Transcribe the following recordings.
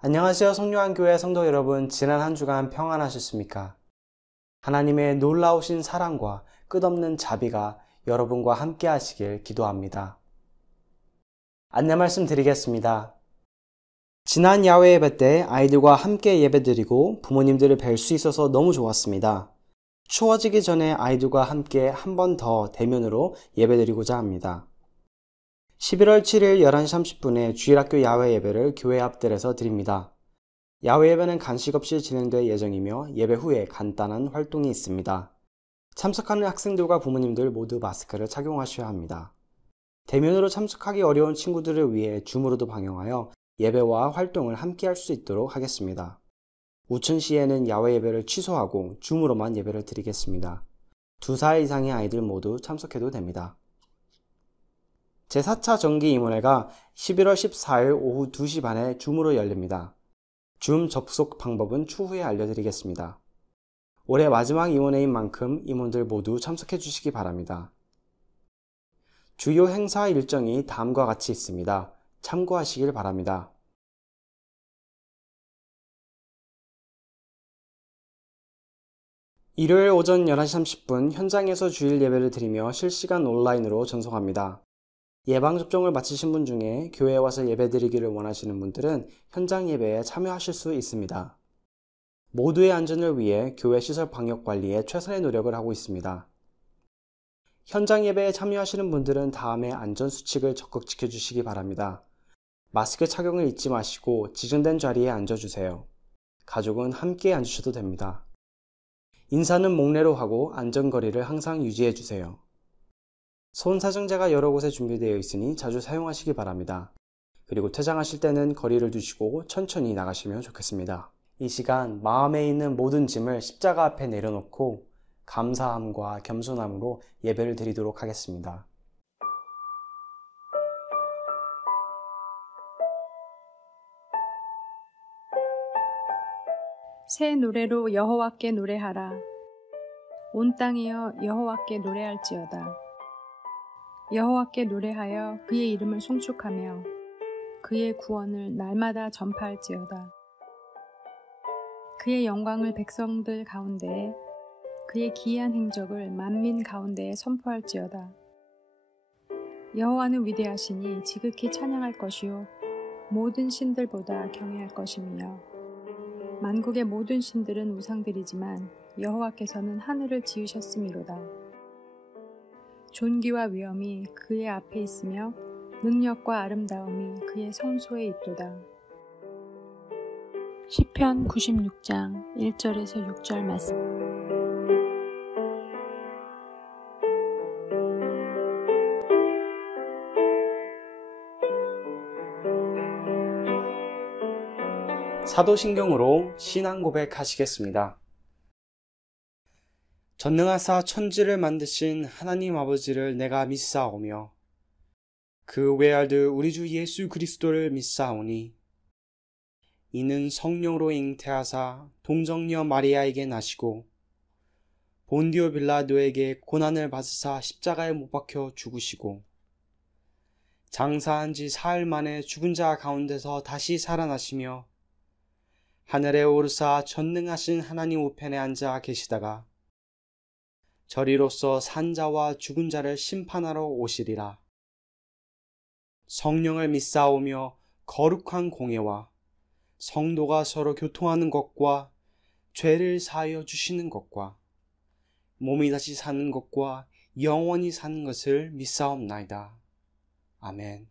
안녕하세요. 성령한교회 성도 여러분, 지난 한 주간 평안하셨습니까? 하나님의 놀라우신 사랑과 끝없는 자비가 여러분과 함께 하시길 기도합니다. 안내 말씀 드리겠습니다. 지난 야외 예배 때 아이들과 함께 예배드리고 부모님들을 뵐 수 있어서 너무 좋았습니다. 추워지기 전에 아이들과 함께 한 번 더 대면으로 예배드리고자 합니다. 11월 7일 11시 30분에 주일학교 야외 예배를 교회 앞뜰에서 드립니다. 야외 예배는 간식 없이 진행될 예정이며 예배 후에 간단한 활동이 있습니다. 참석하는 학생들과 부모님들 모두 마스크를 착용하셔야 합니다. 대면으로 참석하기 어려운 친구들을 위해 줌으로도 방영하여 예배와 활동을 함께 할 수 있도록 하겠습니다. 우천시에는 야외 예배를 취소하고 줌으로만 예배를 드리겠습니다. 2살 이상의 아이들 모두 참석해도 됩니다. 제4차 정기임원회가 11월 14일 오후 2시 반에 줌으로 열립니다. 줌 접속 방법은 추후에 알려드리겠습니다. 올해 마지막 임원회인 만큼 임원들 모두 참석해 주시기 바랍니다. 주요 행사 일정이 다음과 같이 있습니다. 참고하시길 바랍니다. 일요일 오전 11시 30분 현장에서 주일 예배를 드리며 실시간 온라인으로 전송합니다. 예방접종을 마치신 분 중에 교회에 와서 예배드리기를 원하시는 분들은 현장 예배에 참여하실 수 있습니다. 모두의 안전을 위해 교회 시설 방역 관리에 최선의 노력을 하고 있습니다. 현장 예배에 참여하시는 분들은 다음에 안전수칙을 적극 지켜주시기 바랍니다. 마스크 착용을 잊지 마시고 지정된 자리에 앉아주세요. 가족은 함께 앉으셔도 됩니다. 인사는 목례로 하고 안전거리를 항상 유지해주세요. 손사정제가 여러 곳에 준비되어 있으니 자주 사용하시기 바랍니다. 그리고 퇴장하실 때는 거리를 두시고 천천히 나가시면 좋겠습니다. 이 시간 마음에 있는 모든 짐을 십자가 앞에 내려놓고 감사함과 겸손함으로 예배를 드리도록 하겠습니다. 새 노래로 여호와께 노래하라. 온 땅이여 여호와께 노래할지어다. 여호와께 노래하여 그의 이름을 송축하며 그의 구원을 날마다 전파할지어다. 그의 영광을 백성들 가운데에 그의 기이한 행적을 만민 가운데에 선포할지어다. 여호와는 위대하시니 지극히 찬양할 것이요 모든 신들보다 경외할 것이며 만국의 모든 신들은 우상들이지만 여호와께서는 하늘을 지으셨음이로다. 존귀와 위엄이 그의 앞에 있으며 능력과 아름다움이 그의 성소에 있도다. 시편 96장 1절에서 6절 말씀. 사도신경으로 신앙 고백하시겠습니다. 전능하사 천지를 만드신 하나님 아버지를 내가 믿사오며 그 외아들 우리 주 예수 그리스도를 믿사오니 이는 성령으로 잉태하사 동정녀 마리아에게 나시고 본디오 빌라도에게 고난을 받으사 십자가에 못 박혀 죽으시고 장사한 지 사흘 만에 죽은 자 가운데서 다시 살아나시며 하늘에 오르사 전능하신 하나님 우편에 앉아 계시다가 저리로서 산자와 죽은 자를 심판하러 오시리라. 성령을 믿사오며 거룩한 공예와 성도가 서로 교통하는 것과 죄를 사하여 주시는 것과 몸이 다시 사는 것과 영원히 사는 것을 믿사옵나이다. 아멘.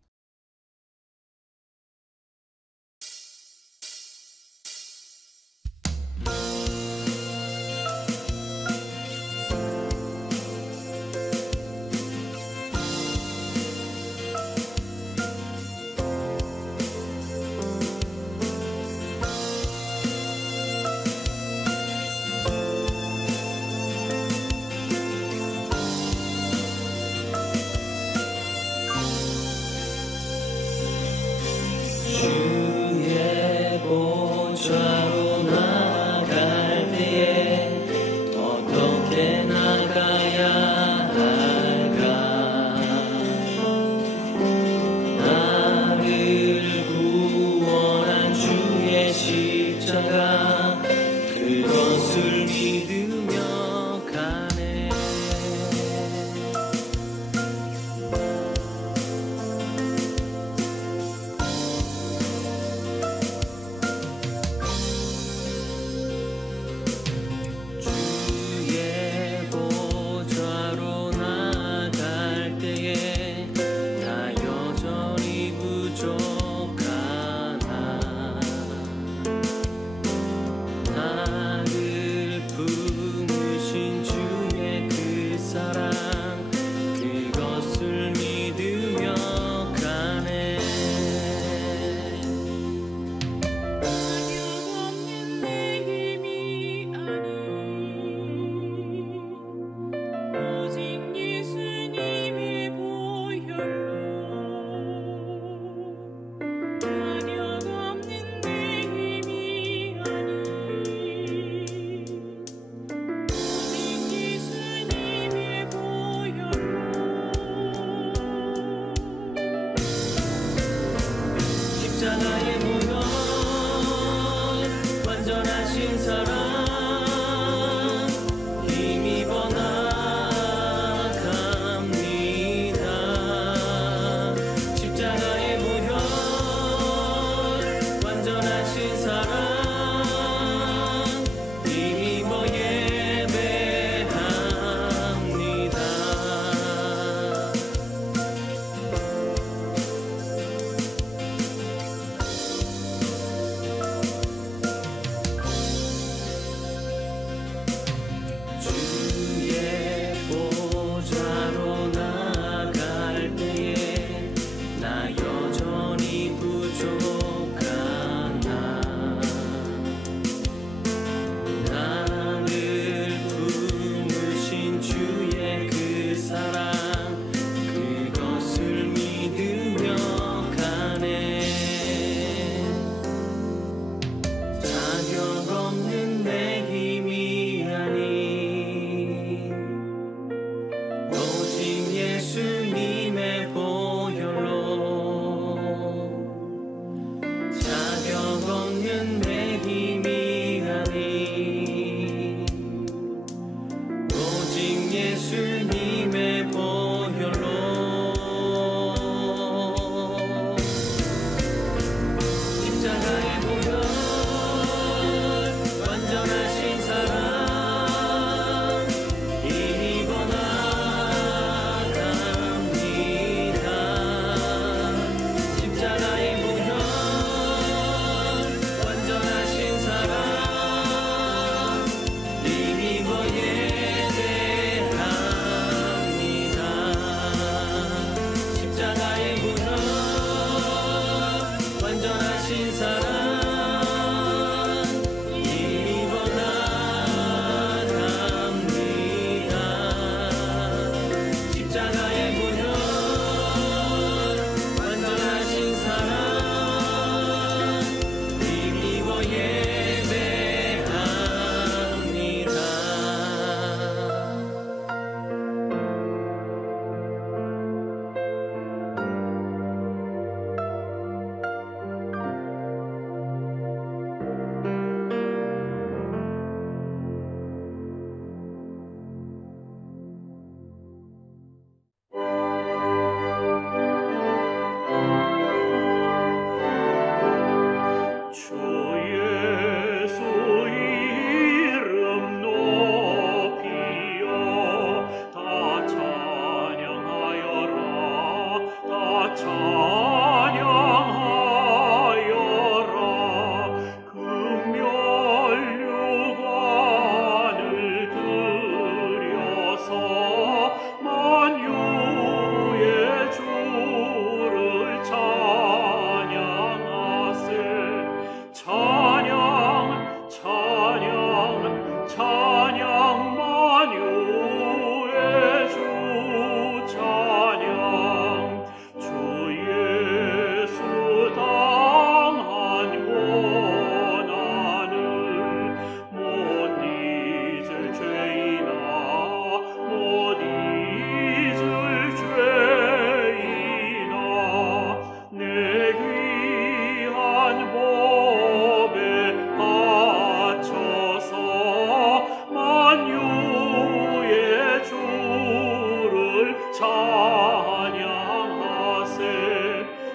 찬양하세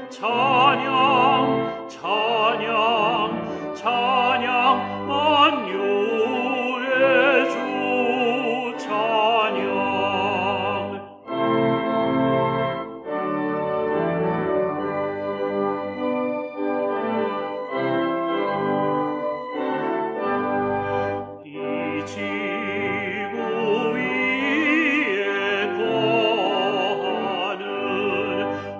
찬양 찬양 찬양 만유의 주 찬양 이 지구 위에 거하는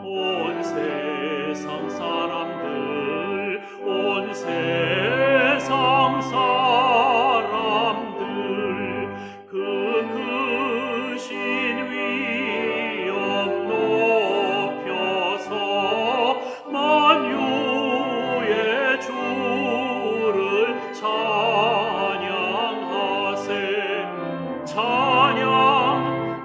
온 세상 사람들 온 세상 사람들 그 크신 위엄 높여서 만유의 주를 찬양하세 찬양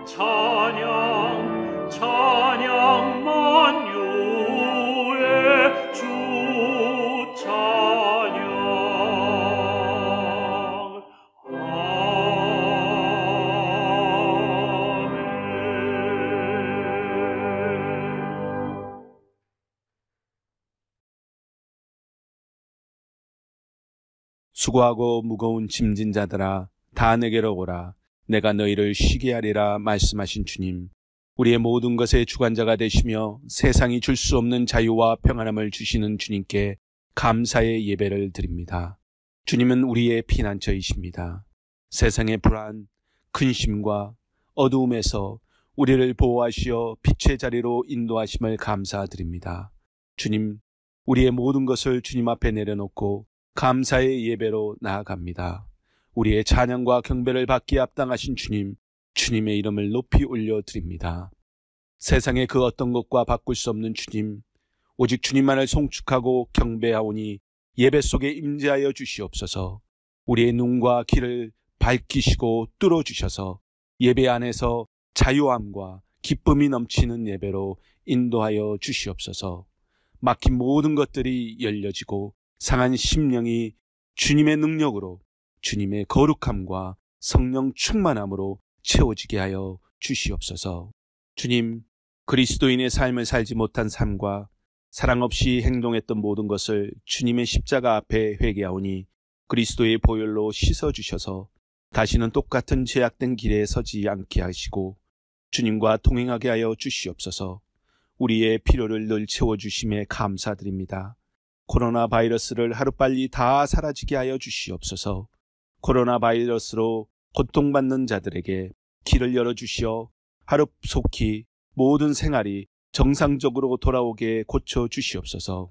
찬양 찬양 만유의 주 찬양 아멘. 수고하고 무거운 짐진 자들아 다 내게로 오라 내가 너희를 쉬게 하리라 말씀하신 주님, 우리의 모든 것의 주관자가 되시며 세상이 줄 수 없는 자유와 평안함을 주시는 주님께 감사의 예배를 드립니다. 주님은 우리의 피난처이십니다. 세상의 불안, 근심과 어두움에서 우리를 보호하시어 빛의 자리로 인도하심을 감사드립니다. 주님, 우리의 모든 것을 주님 앞에 내려놓고 감사의 예배로 나아갑니다. 우리의 찬양과 경배를 받기에 합당하신 주님, 주님의 이름을 높이 올려드립니다. 세상의 그 어떤 것과 바꿀 수 없는 주님, 오직 주님만을 송축하고 경배하오니 예배 속에 임재하여 주시옵소서. 우리의 눈과 귀를 밝히시고 뚫어주셔서 예배 안에서 자유함과 기쁨이 넘치는 예배로 인도하여 주시옵소서. 막힌 모든 것들이 열려지고 상한 심령이 주님의 능력으로 주님의 거룩함과 성령 충만함으로 채워지게 하여 주시옵소서. 주님, 그리스도인의 삶을 살지 못한 삶과 사랑 없이 행동했던 모든 것을 주님의 십자가 앞에 회개하오니 그리스도의 보혈로 씻어주셔서 다시는 똑같은 죄악된 길에 서지 않게 하시고 주님과 동행하게 하여 주시옵소서. 우리의 필요를 늘 채워주심에 감사드립니다. 코로나 바이러스를 하루빨리 다 사라지게 하여 주시옵소서. 코로나 바이러스로 고통받는 자들에게 길을 열어주시어 하루속히 모든 생활이 정상적으로 돌아오게 고쳐주시옵소서.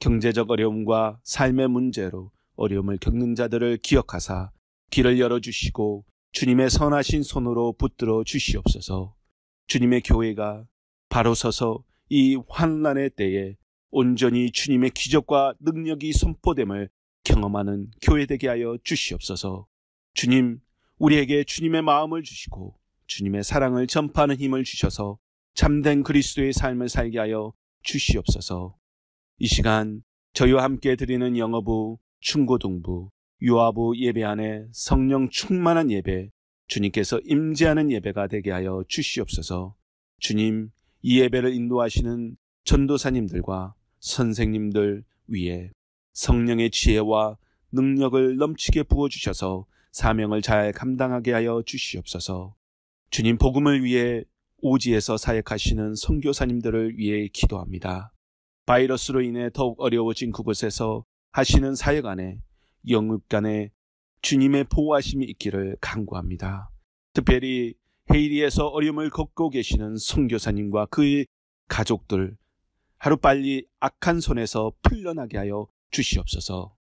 경제적 어려움과 삶의 문제로 어려움을 겪는 자들을 기억하사 길을 열어주시고 주님의 선하신 손으로 붙들어 주시옵소서. 주님의 교회가 바로 서서 이 환난의 때에 온전히 주님의 기적과 능력이 선포됨을 경험하는 교회 되게 하여 주시옵소서. 주님, 우리에게 주님의 마음을 주시고 주님의 사랑을 전파하는 힘을 주셔서 참된 그리스도의 삶을 살게 하여 주시옵소서. 이 시간 저희와 함께 드리는 영어부, 중고등부, 유아부 예배 안에 성령 충만한 예배, 주님께서 임재하는 예배가 되게 하여 주시옵소서. 주님, 이 예배를 인도하시는 전도사님들과 선생님들 위에 성령의 지혜와 능력을 넘치게 부어주셔서 사명을 잘 감당하게 하여 주시옵소서. 주님, 복음을 위해 오지에서 사역하시는 선교사님들을 위해 기도합니다. 바이러스로 인해 더욱 어려워진 그곳에서 하시는 사역 안에 영육 간에 주님의 보호하심이 있기를 간구합니다. 특별히 헤이리에서 어려움을 겪고 계시는 선교사님과 그의 가족들 하루빨리 악한 손에서 풀려나게 하여 주시옵소서.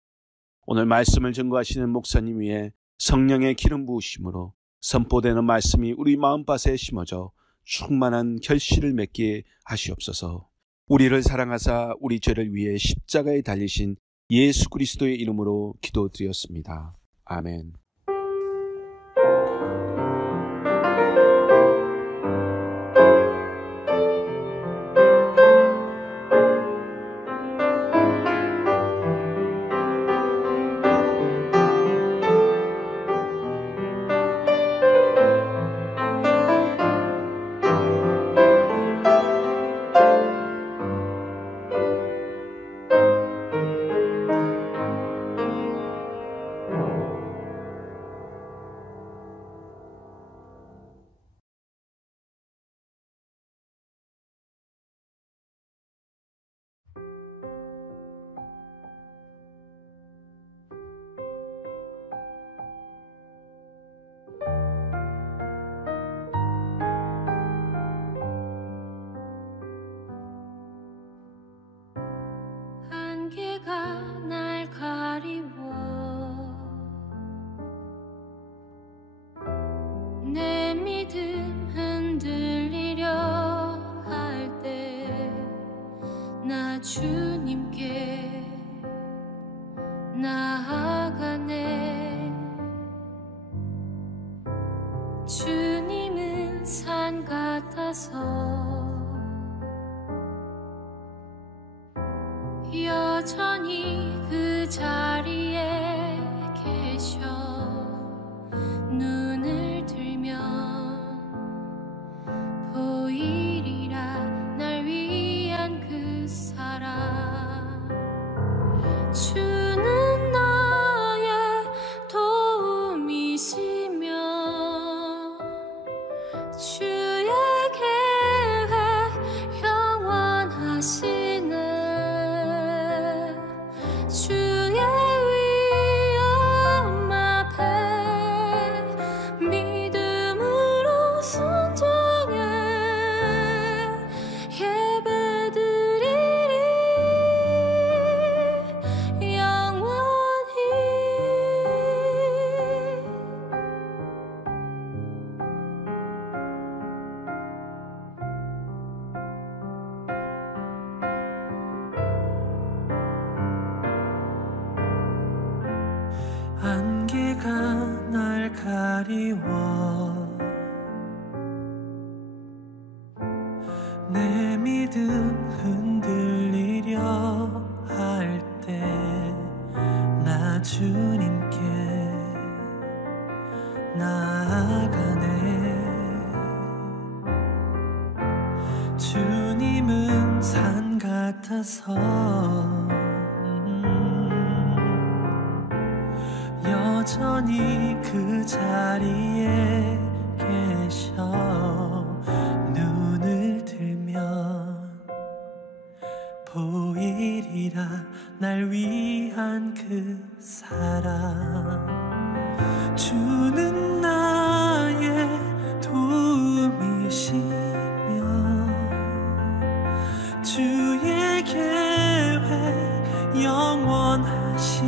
오늘 말씀을 증거하시는 목사님 위에 성령의 기름 부으심으로 선포되는 말씀이 우리 마음밭에 심어져 충만한 결실을 맺게 하시옵소서. 우리를 사랑하사 우리 죄를 위해 십자가에 달리신 예수 그리스도의 이름으로 기도드렸습니다. 아멘. 주님께 나아가네. 주님은 산 같아서 여전히 그 자리에 계셔. 눈을 들면 보이리라 날 위한 그 사랑. 주는 나의 도움이시며 주의 계획 영원하시네. 주의 위엄 앞에 믿음으로 순종해 예배드리리 영원히. 안개가 날 가리워 내 믿음 흔들리려 할 때 나 주님께 나아가네. 주님은 산 같아서 여전히 그 자리에 계셔. 눈을 들면 보이리라 날 위한 그 사랑. 주는 나의 도움이시며 주의 계획 영원하시네.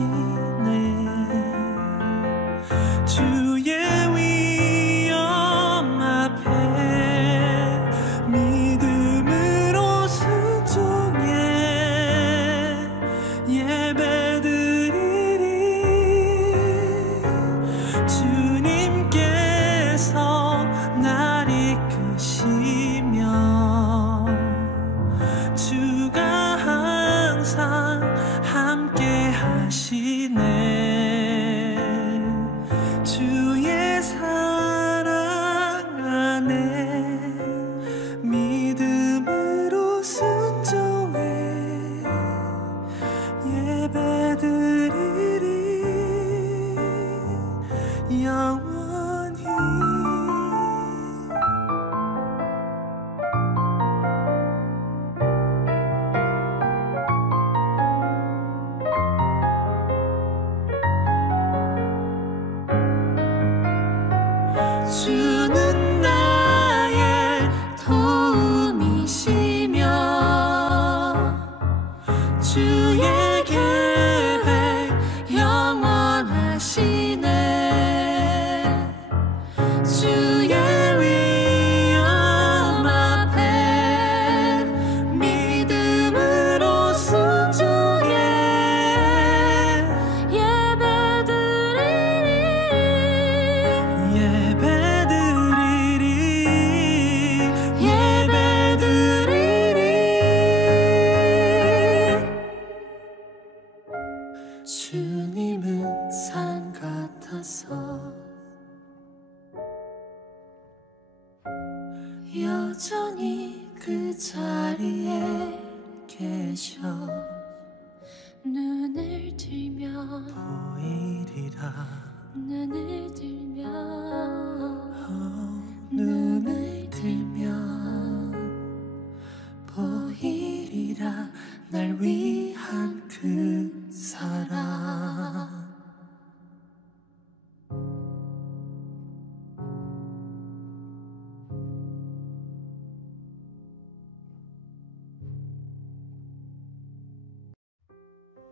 주의 위엄 앞에 믿음으로 순종해 예배드리리. 주님께서 날 이끄시며 주가 항상 함께 하시네. 주의 사랑 안에 믿음으로 순종해 예배드리리 영원히. 주는 나의 도움이시며 주의 계획 영원하시네. 주의 위엄 앞에 믿음으로 순종해 예배드리리 주님은 산 같아서 여전히 그 자리에 계셔. 눈을 들면 보이리라. 눈을 들면 눈을 들면 보이리라 날 위한 그 사랑.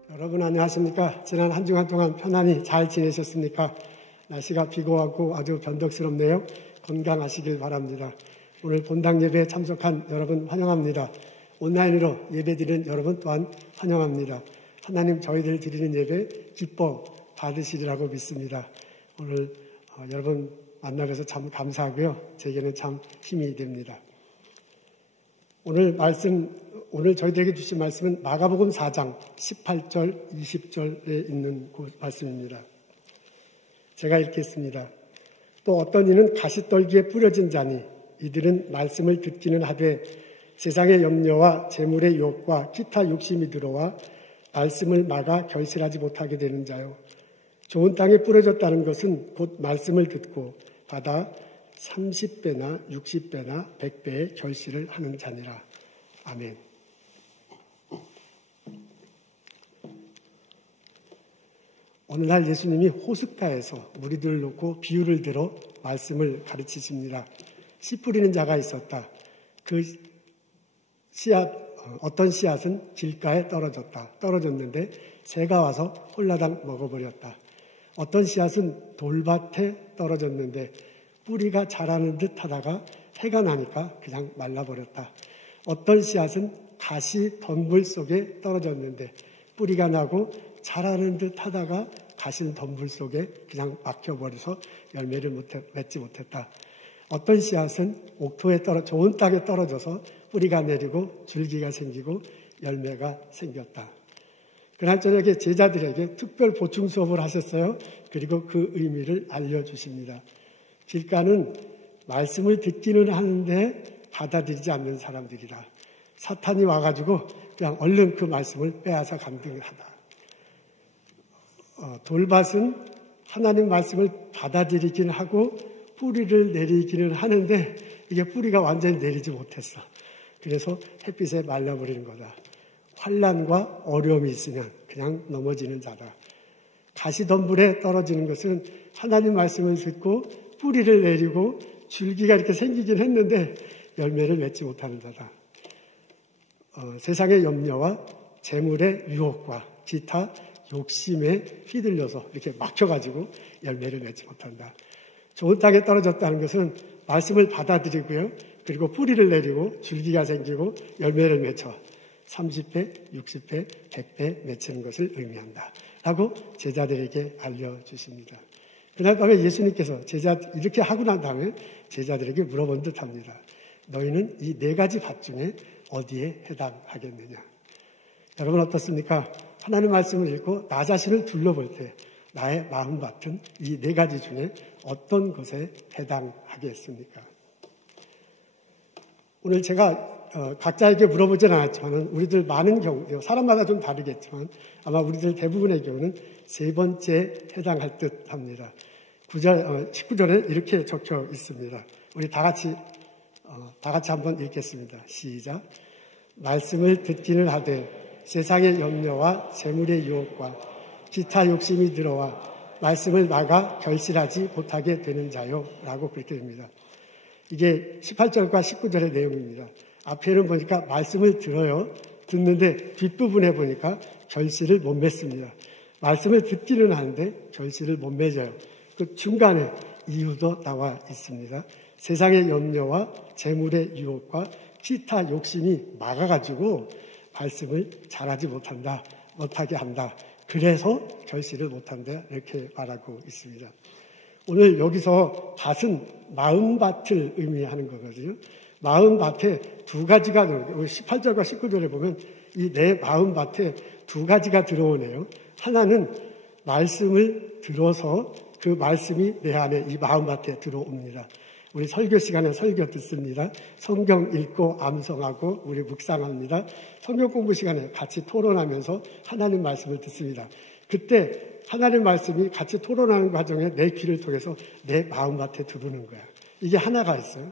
여러분 안녕하십니까? 지난 한 주간 동안 편안히 잘 지내셨습니까? 날씨가 비고하고 아주 변덕스럽네요. 건강하시길 바랍니다. 오늘 본당 예배에 참석한 여러분 환영합니다. 온라인으로 예배드리는 여러분 또한 환영합니다. 하나님 저희들 드리는 예배 기뻐 받으시리라고 믿습니다. 오늘 여러분 만나뵈서 참 감사하고요. 제게는 참 힘이 됩니다. 오늘 저희들에게 주신 말씀은 마가복음 4장 18절, 20절에 있는 그 말씀입니다. 제가 읽겠습니다. 또 어떤 이는 가시떨기에 뿌려진 자니 이들은 말씀을 듣기는 하되 세상의 염려와 재물의 유혹과 기타 욕심이 들어와 말씀을 막아 결실하지 못하게 되는 자요. 좋은 땅에 뿌려졌다는 것은 곧 말씀을 듣고 받아 30배나 60배나 100배의 결실을 하는 자니라. 아멘. 어느 날 예수님이 호숫가에서 무리들을 놓고 비유를 들어 말씀을 가르치십니다. 씨 뿌리는 자가 있었다. 그 어떤 씨앗은 길가에 떨어졌는데 새가 와서 홀라당 먹어버렸다. 어떤 씨앗은 돌밭에 떨어졌는데 뿌리가 자라는 듯 하다가 해가 나니까 그냥 말라버렸다. 어떤 씨앗은 가시 덤불 속에 떨어졌는데 뿌리가 나고 자라는 듯 하다가 가시 덤불 속에 그냥 막혀버려서 열매를 맺지 못했다. 어떤 씨앗은 옥토에 좋은 땅에 떨어져서 뿌리가 내리고 줄기가 생기고 열매가 생겼다. 그날 저녁에 제자들에게 특별 보충 수업을 하셨어요. 그리고 그 의미를 알려주십니다. 길가는 말씀을 듣기는 하는데 받아들이지 않는 사람들이라. 사탄이 와가지고 그냥 얼른 그 말씀을 빼앗아 간등하다. 돌밭은 하나님 말씀을 받아들이긴 하고 뿌리를 내리기는 하는데 이게 뿌리가 완전히 내리지 못했어. 그래서 햇빛에 말라버리는 거다. 환난과 어려움이 있으면 그냥 넘어지는 자다. 가시덤불에 떨어지는 것은 하나님 말씀을 듣고 뿌리를 내리고 줄기가 이렇게 생기긴 했는데 열매를 맺지 못하는 자다. 세상의 염려와 재물의 유혹과 기타 욕심에 휘둘려서 이렇게 막혀가지고 열매를 맺지 못한다. 좋은 땅에 떨어졌다는 것은 말씀을 받아들이고요. 그리고 뿌리를 내리고 줄기가 생기고 열매를 맺어 30배, 60배, 100배 맺히는 것을 의미한다. 라고 제자들에게 알려주십니다. 그날 밤에 예수님께서 이렇게 하고 난 다음에 제자들에게 물어본 듯 합니다. 너희는 이 4가지 밭 중에 어디에 해당하겠느냐? 여러분 어떻습니까? 하나님 말씀을 읽고 나 자신을 둘러볼 때 나의 마음밭은 이 4가지 중에 어떤 것에 해당하겠습니까? 오늘 제가 각자에게 물어보진 않았지만 우리들 많은 경우, 사람마다 좀 다르겠지만 아마 우리들 대부분의 경우는 3번째에 해당할 듯 합니다. 19절에 이렇게 적혀 있습니다. 우리 다 같이 한번 읽겠습니다. 시작. 말씀을 듣기는 하되 세상의 염려와 재물의 유혹과 기타 욕심이 들어와 말씀을 막아 결실하지 못하게 되는 자요. 라고 그렇게 됩니다. 이게 18절과 19절의 내용입니다. 앞에는 보니까 말씀을 들어요. 듣는데 뒷부분에 보니까 결실을 못 맺습니다. 말씀을 듣기는 하는데 결실을 못 맺어요. 그 중간에 이유도 나와 있습니다. 세상의 염려와 재물의 유혹과 기타 욕심이 막아가지고 말씀을 잘하지 못하게 한다. 그래서 결실을 못한다. 이렇게 말하고 있습니다. 오늘 여기서 밭은 마음밭을 의미하는 거거든요. 마음밭에 2가지가 18절과 19절에 보면 이 내 마음밭에 2가지가 들어오네요. 하나는 말씀을 들어서 그 말씀이 내 안에 이 마음밭에 들어옵니다. 우리 설교 시간에 설교 듣습니다. 성경 읽고 암송하고 우리 묵상합니다. 성경 공부 시간에 같이 토론하면서 하나님 말씀을 듣습니다. 그때 하나님 말씀이 같이 토론하는 과정에 내 귀를 통해서 내 마음밭에 들어오는 거야. 이게 하나가 있어요.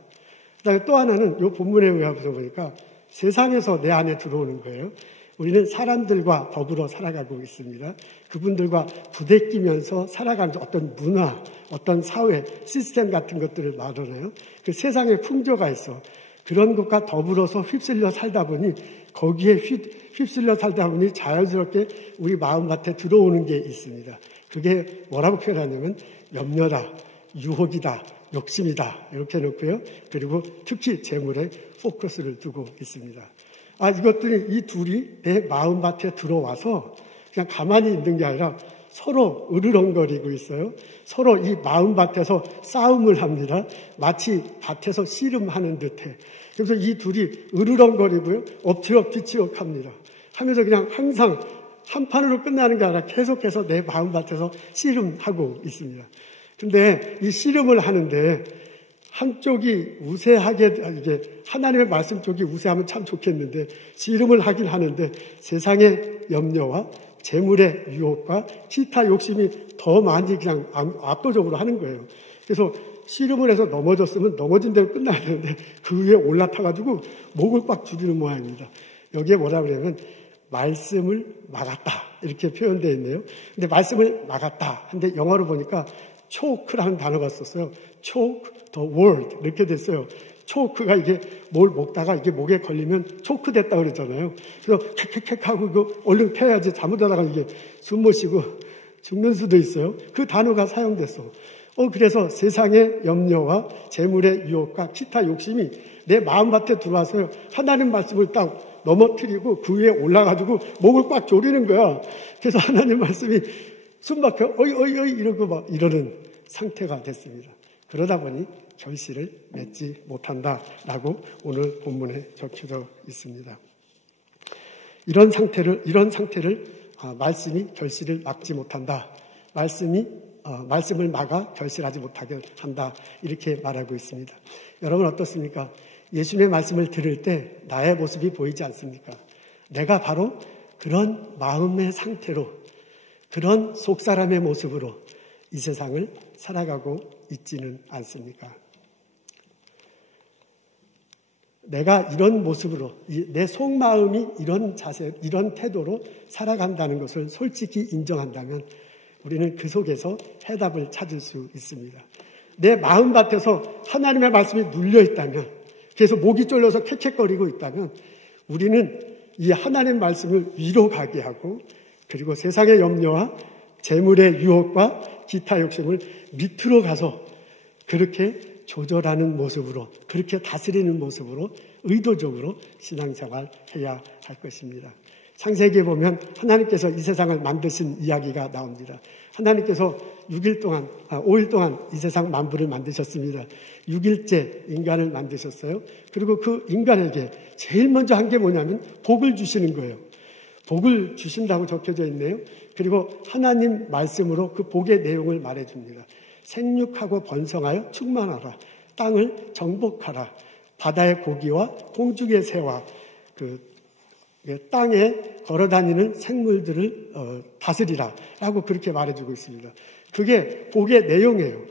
그다음에 또 하나는 이 본문에 의해서 보니까 세상에서 내 안에 들어오는 거예요. 우리는 사람들과 더불어 살아가고 있습니다. 그분들과 부대끼면서 살아가는 어떤 문화, 어떤 사회, 시스템 같은 것들을 말하나요? 그 세상에 풍조가 있어. 그런 것과 더불어서 휩쓸려 살다 보니 거기에 휩쓸려 살다 보니 자연스럽게 우리 마음밭에 들어오는 게 있습니다. 그게 뭐라고 표현하냐면 염려다, 유혹이다, 욕심이다 이렇게 놓고요. 그리고 특히 재물에 포커스를 두고 있습니다. 이것들이 이 둘이 내 마음밭에 들어와서 그냥 가만히 있는 게 아니라 서로 으르렁거리고 있어요. 서로 이 마음밭에서 싸움을 합니다. 마치 밭에서 씨름하는 듯해. 그래서 이 둘이 으르렁거리고요. 엎치락뒤치락 합니다. 하면서 그냥 항상 한 판으로 끝나는 게 아니라 계속해서 내 마음밭에서 씨름하고 있습니다. 근데 이 씨름을 하는데 한쪽이 우세하게, 이게 하나님의 말씀 쪽이 우세하면 참 좋겠는데 씨름을 하긴 하는데 세상의 염려와 재물의 유혹과 기타 욕심이 더 많이 그냥 압도적으로 하는 거예요. 그래서 씨름을 해서 넘어졌으면 넘어진 대로 끝나야 되는데 그 위에 올라타가지고 목을 꽉 죽이는 모양입니다. 여기에 뭐라 그러냐면 말씀을 막았다 이렇게 표현되어 있네요. 근데 말씀을 막았다. 근데 영어로 보니까 choke라는 단어가 썼어요. choke the word 이렇게 됐어요. 초크가 이게 뭘 먹다가 이게 목에 걸리면 초크 됐다 그랬잖아요. 그래서 캑캑캑 하고 이거 얼른 패야지 잘못하다가 이게 숨 못 쉬고 죽는 수도 있어요. 그 단어가 사용됐어. 그래서 세상의 염려와 재물의 유혹과 기타 욕심이 내 마음밭에 들어와서요. 하나님 말씀을 딱 넘어뜨리고 그 위에 올라가지고 목을 꽉 조리는 거야. 그래서 하나님 말씀이 숨막혀 어이 이러고 막 이러는 상태가 됐습니다. 그러다 보니 결실을 맺지 못한다라고 오늘 본문에 적혀져 있습니다. 이런 상태를 말씀이 결실을 막지 못한다. 말씀을 막아 결실하지 못하게 한다. 이렇게 말하고 있습니다. 여러분 어떻습니까? 예수님의 말씀을 들을 때 나의 모습이 보이지 않습니까? 내가 바로 그런 마음의 상태로, 그런 속사람의 모습으로 이 세상을 살아가고 있지는 않습니까? 내가 이런 모습으로, 내 속마음이 이런 자세, 이런 태도로 살아간다는 것을 솔직히 인정한다면 우리는 그 속에서 해답을 찾을 수 있습니다. 내 마음밭에서 하나님의 말씀이 눌려있다면, 그래서 목이 졸려서 캑캑거리고 있다면 우리는 이 하나님 말씀을 위로 가게 하고 그리고 세상의 염려와 재물의 유혹과 기타 욕심을 밑으로 가서 그렇게 조절하는 모습으로, 그렇게 다스리는 모습으로 의도적으로 신앙생활 해야 할 것입니다. 창세기에 보면 하나님께서 이 세상을 만드신 이야기가 나옵니다. 하나님께서 5일 동안 이 세상 만부를 만드셨습니다. 6일째 인간을 만드셨어요. 그리고 그 인간에게 제일 먼저 한 게 뭐냐면 복을 주시는 거예요. 복을 주신다고 적혀져 있네요. 그리고 하나님 말씀으로 그 복의 내용을 말해줍니다. 생육하고 번성하여 충만하라. 땅을 정복하라. 바다의 고기와 공중의 새와 땅에 걸어다니는 생물들을 다스리라 라고 그렇게 말해주고 있습니다. 그게 복의 내용이에요.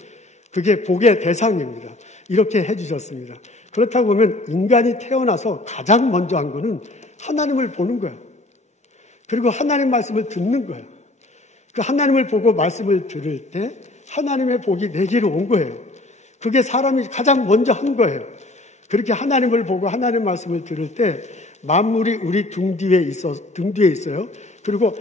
그게 복의 대상입니다. 이렇게 해주셨습니다. 그렇다고 보면 인간이 태어나서 가장 먼저 한 거는 하나님을 보는 거예요. 그리고 하나님 말씀을 듣는 거예요. 그 하나님을 보고 말씀을 들을 때 하나님의 복이 내게로 온 거예요. 그게 사람이 가장 먼저 한 거예요. 그렇게 하나님을 보고 하나님 말씀을 들을 때 만물이 우리 등 뒤에 있어요. 그리고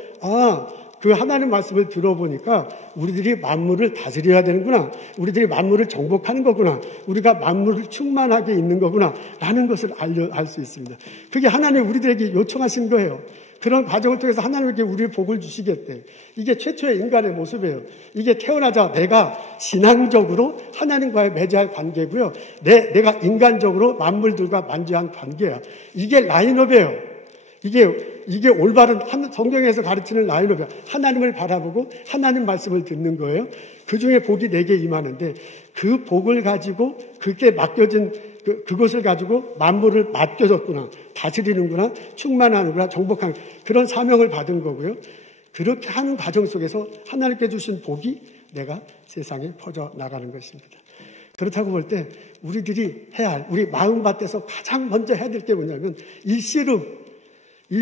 그 하나님 말씀을 들어보니까 우리들이 만물을 다스려야 되는구나. 우리들이 만물을 정복하는 거구나. 우리가 만물을 충만하게 있는 거구나. 라는 것을 알 수 있습니다. 그게 하나님 우리들에게 요청하신 거예요. 그런 과정을 통해서 하나님께 우리의 복을 주시겠대. 이게 최초의 인간의 모습이에요. 이게 태어나자 내가 신앙적으로 하나님과의 맺어야 관계고요. 내가 인간적으로 만물들과 만져야 관계야. 이게 라인업이에요. 이게 올바른 성경에서 가르치는 라인업이야. 하나님을 바라보고 하나님 말씀을 듣는 거예요. 그 중에 복이 내게 임하는데 그 복을 가지고 그게 맡겨진 그것을 가지고 만물을 맡겨졌구나. 다스리는구나. 충만하는구나. 정복하는 그런 사명을 받은 거고요. 그렇게 하는 과정 속에서 하나님께 주신 복이 내가 세상에 퍼져나가는 것입니다. 그렇다고 볼 때 우리들이 해야 할, 우리 마음밭에서 가장 먼저 해야 될 게 뭐냐면 이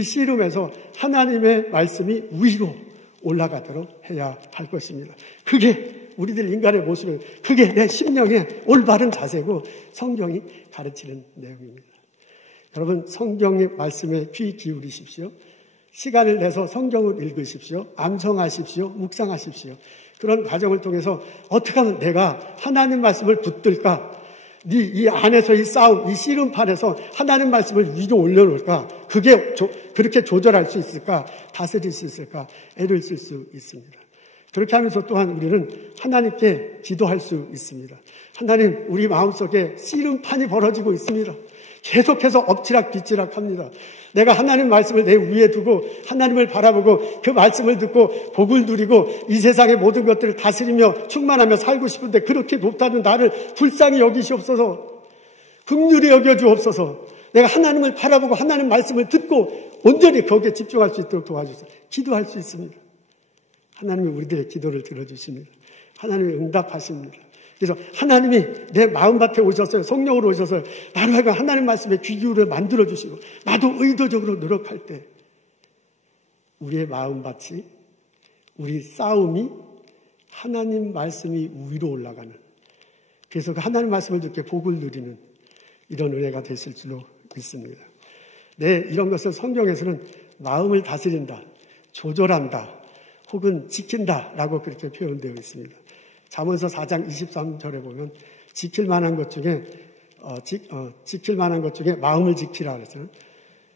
씨름에서 하나님의 말씀이 위로 올라가도록 해야 할 것입니다. 그게 우리들 인간의 모습은 그게 내 심령의 올바른 자세고 성경이 가르치는 내용입니다. 여러분 성경의 말씀에 귀 기울이십시오. 시간을 내서 성경을 읽으십시오. 암송하십시오. 묵상하십시오. 그런 과정을 통해서 어떻게 하면 내가 하나님 말씀을 붙들까? 이 안에서 이 싸움, 이 씨름판에서 하나님 말씀을 위로 올려놓을까? 그렇게 조절할 수 있을까? 다스릴 수 있을까? 애를 쓸 수 있습니다. 그렇게 하면서 또한 우리는 하나님께 기도할 수 있습니다. 하나님, 우리 마음속에 씨름판이 벌어지고 있습니다. 계속해서 엎치락뒤치락 합니다. 내가 하나님 말씀을 내 위에 두고 하나님을 바라보고 그 말씀을 듣고 복을 누리고 이 세상의 모든 것들을 다스리며 충만하며 살고 싶은데 그렇게 못하는 나를 불쌍히 여기시옵소서. 긍휼히 여겨주옵소서. 내가 하나님을 바라보고 하나님 말씀을 듣고 온전히 거기에 집중할 수 있도록 도와주세요. 기도할 수 있습니다. 하나님이 우리들의 기도를 들어주십니다. 하나님이 응답하십니다. 그래서 하나님이 내 마음밭에 오셨어요. 성령으로 오셔서 나로 하여금 하나님 말씀에 귀 기울여 만들어주시고 나도 의도적으로 노력할 때 우리의 마음밭이, 우리 싸움이 하나님 말씀이 위로 올라가는, 그래서 그 하나님 말씀을 듣게 복을 누리는 이런 은혜가 되실 줄로 믿습니다. 네, 이런 것을 성경에서는 마음을 다스린다, 조절한다, 혹은 지킨다라고 그렇게 표현되어 있습니다. 잠언서 4장 23절에 보면 지킬 만한 것 중에 마음을 지키라 그랬어요.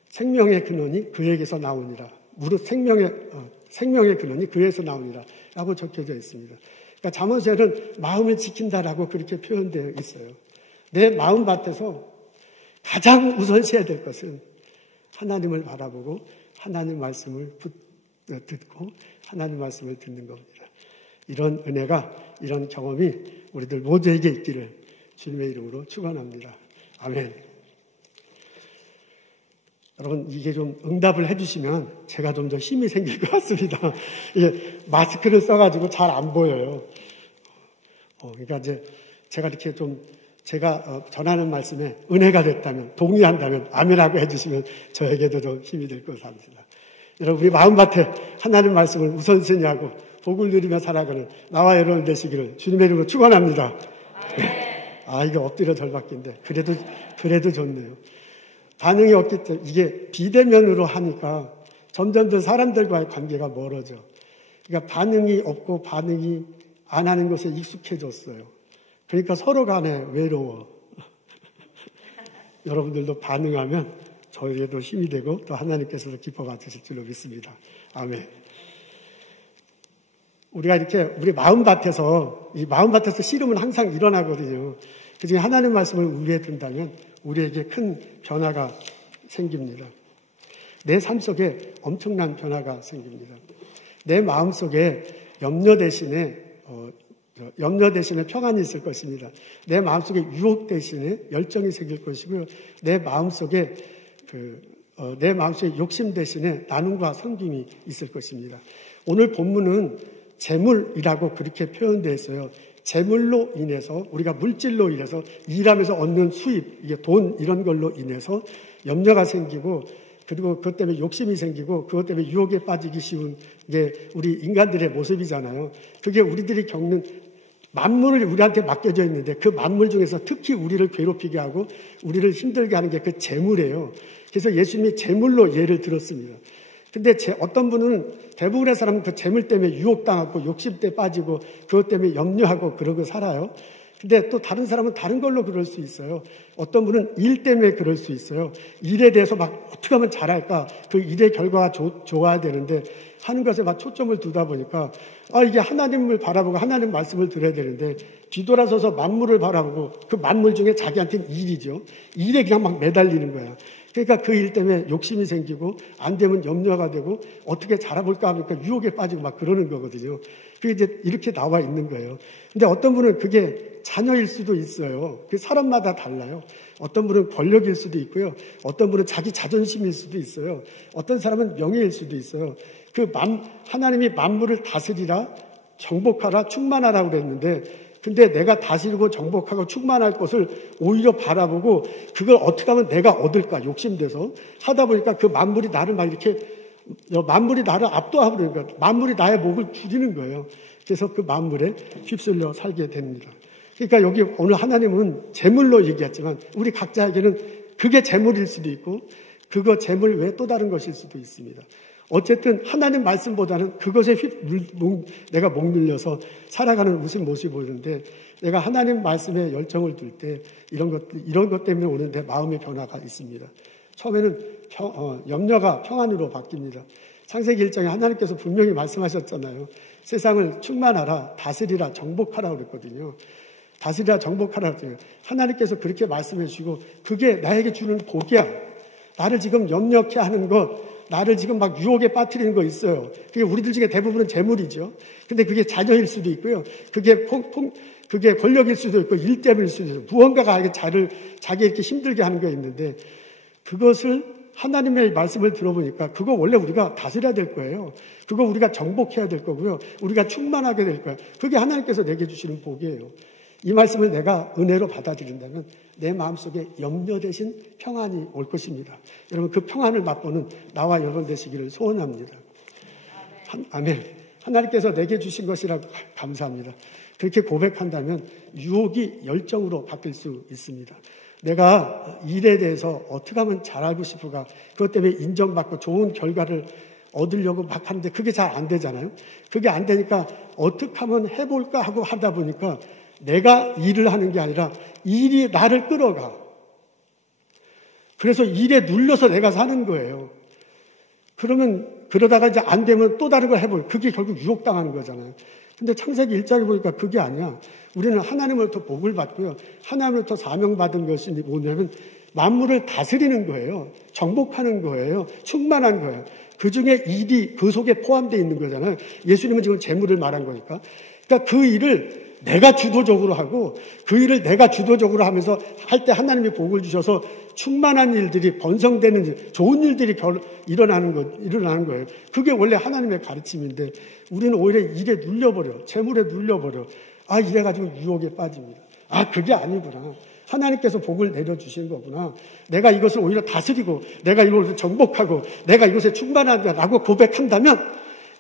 생명의 근원이 그에게서 나오니라. 무릇 생명의 근원이 그에게서 나오니라 라고 적혀져 있습니다. 그러니까 잠언서에는 마음을 지킨다라고 그렇게 표현되어 있어요. 내 마음밭에서 가장 우선시해야 될 것은 하나님을 바라보고 하나님 말씀을 듣고 하나님 말씀을 듣는 겁니다. 이런 은혜가, 이런 경험이 우리들 모두에게 있기를 주님의 이름으로 축원합니다. 아멘. 여러분, 이게 좀 응답을 해주시면 제가 좀 더 힘이 생길 것 같습니다. 이게 마스크를 써가지고 잘 안 보여요. 그러니까 이제 제가 이렇게 좀 제가 전하는 말씀에 은혜가 됐다면, 동의한다면 아멘하고 해주시면 저에게도 좀 힘이 될 것 같습니다. 여러분, 우리 마음밭에 하나님 말씀을 우선순위하고 복을 누리며 살아가는 나와 여러분 되시기를 주님의 이름으로 축원합니다. 네. 이게 엎드려 절받기인데 그래도 좋네요. 반응이 없기 때문에 이게 비대면으로 하니까 점점 더 사람들과의 관계가 멀어져. 그러니까 반응이 없고 반응이 안 하는 것에 익숙해졌어요. 그러니까 서로 간에 외로워. 여러분들도 반응하면 저에게도 힘이 되고 또 하나님께서도 기뻐가 주실 줄로 믿습니다. 아멘. 우리가 이렇게 우리 마음밭에서, 이 마음밭에서 씨름은 항상 일어나거든요. 그중에 하나님 말씀을 위에 둔다면 우리에게 큰 변화가 생깁니다. 내 삶 속에 엄청난 변화가 생깁니다. 내 마음 속에 염려 대신에 평안이 있을 것입니다. 내 마음 속에 유혹 대신에 열정이 생길 것이고요. 내 마음 속에 욕심 대신에 나눔과 섬김이 있을 것입니다. 오늘 본문은 재물이라고 그렇게 표현되어 있어요. 재물로 인해서, 우리가 물질로 인해서 일하면서 얻는 수입, 이게 돈 이런 걸로 인해서 염려가 생기고, 그리고 그것 때문에 욕심이 생기고, 그것 때문에 유혹에 빠지기 쉬운 게 우리 인간들의 모습이잖아요. 그게 우리들이 겪는, 만물을 우리한테 맡겨져 있는데 그 만물 중에서 특히 우리를 괴롭히게 하고 우리를 힘들게 하는 게 그 재물이에요. 그래서 예수님이 재물로 예를 들었습니다. 근데 어떤 분은, 대부분의 사람은 그 재물 때문에 유혹당하고 욕심 때 빠지고 그것 때문에 염려하고 그러고 살아요. 근데 또 다른 사람은 다른 걸로 그럴 수 있어요. 어떤 분은 일 때문에 그럴 수 있어요. 일에 대해서 막 어떻게 하면 잘할까, 그 일의 결과가 좋아야 되는데 하는 것에 막 초점을 두다 보니까 이게 하나님을 바라보고 하나님 말씀을 들어야 되는데 뒤돌아서서 만물을 바라보고 그 만물 중에 자기한테는 일이죠. 일에 그냥 막 매달리는 거야. 그러니까 그 일 때문에 욕심이 생기고 안 되면 염려가 되고 어떻게 잘해볼까 하니까 유혹에 빠지고 막 그러는 거거든요. 그게 이제 이렇게 나와 있는 거예요. 근데 어떤 분은 그게 자녀일 수도 있어요. 그 사람마다 달라요. 어떤 분은 권력일 수도 있고요. 어떤 분은 자기 자존심일 수도 있어요. 어떤 사람은 명예일 수도 있어요. 하나님이 만물을 다스리라, 정복하라, 충만하라고 그랬는데 근데 내가 다스리고 정복하고 충만할 것을 오히려 바라보고 그걸 어떻게 하면 내가 얻을까 욕심돼서 하다 보니까 그 만물이 나를 막 이렇게 만물이 나를 압도하고 그러니까 만물이 나의 목을 줄이는 거예요. 그래서 그 만물에 휩쓸려 살게 됩니다. 그러니까 여기 오늘 하나님은 재물로 얘기했지만 우리 각자에게는 그게 재물일 수도 있고 그거 재물 외에 또 다른 것일 수도 있습니다. 어쨌든 하나님 말씀보다는 그것에 내가 목 눌려서 살아가는 무슨 모습이 보이는데 내가 하나님 말씀에 열정을 둘 때 이런 것 때문에 오는 내 마음의 변화가 있습니다. 처음에는 염려가 평안으로 바뀝니다. 창세기 1장에 하나님께서 분명히 말씀하셨잖아요. 세상을 충만하라, 다스리라, 정복하라 그랬거든요. 다스리라, 정복하라 그랬어요. 하나님께서 그렇게 말씀해 주시고 그게 나에게 주는 복이야. 나를 지금 염려케 하는 것, 나를 지금 막 유혹에 빠뜨리는 거 있어요. 그게 우리들 중에 대부분은 재물이죠. 근데 그게 자녀일 수도 있고요. 그게 권력일 수도 있고 일 때문일 수도 있고 무언가가 자기 이렇게 힘들게 하는 게 있는데 그것을 하나님의 말씀을 들어보니까 그거 원래 우리가 다스려야 될 거예요. 그거 우리가 정복해야 될 거고요. 우리가 충만하게 될 거예요. 그게 하나님께서 내게 주시는 복이에요. 이 말씀을 내가 은혜로 받아들인다면 내 마음속에 염려 대신 평안이 올 것입니다. 여러분 그 평안을 맛보는 나와 여러분 되시기를 소원합니다. 아멘. 하나님께서 내게 주신 것이라고 감사합니다. 그렇게 고백한다면 유혹이 열정으로 바뀔 수 있습니다. 내가 일에 대해서 어떻게 하면 잘하고 싶을까? 그것 때문에 인정받고 좋은 결과를 얻으려고 막 하는데 그게 잘 안 되잖아요. 그게 안 되니까 어떻게 하면 해볼까 하고 하다 보니까 내가 일을 하는 게 아니라 일이 나를 끌어가. 그래서 일에 눌려서 내가 사는 거예요. 그러다가 이제 안 되면 또 다른 걸 해볼. 그게 결국 유혹당하는 거잖아요. 근데 창세기 1장에 보니까 그게 아니야. 우리는 하나님으로부터 복을 받고요. 하나님으로부터 사명받은 것이 뭐냐면 만물을 다스리는 거예요. 정복하는 거예요. 충만한 거예요. 그 중에 일이 그 속에 포함되어 있는 거잖아요. 예수님은 지금 재물을 말한 거니까. 그러니까 그 일을 내가 주도적으로 하고 그 일을 내가 주도적으로 하면서 할 때 하나님이 복을 주셔서 충만한 일들이 번성되는 일, 좋은 일들이 일어나는 거예요. 그게 원래 하나님의 가르침인데 우리는 오히려 일에 눌려버려. 재물에 눌려버려. 이래가지고 유혹에 빠집니다. 그게 아니구나. 하나님께서 복을 내려주신 거구나. 내가 이것을 오히려 다스리고 내가 이것을 정복하고 내가 이것에 충만하다라고 고백한다면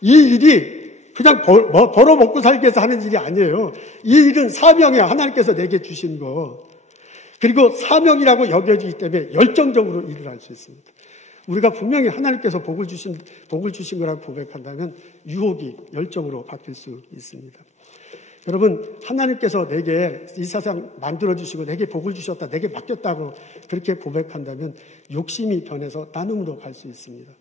이 일이 그냥 벌어먹고 살기 위해서 하는 일이 아니에요. 이 일은 사명이야. 하나님께서 내게 주신 거. 그리고 사명이라고 여겨지기 때문에 열정적으로 일을 할 수 있습니다. 우리가 분명히 하나님께서 복을 주신 거라고 고백한다면 유혹이 열정으로 바뀔 수 있습니다. 여러분, 하나님께서 내게 이 세상 만들어주시고 내게 복을 주셨다, 내게 맡겼다고 그렇게 고백한다면 욕심이 변해서 나눔으로 갈 수 있습니다.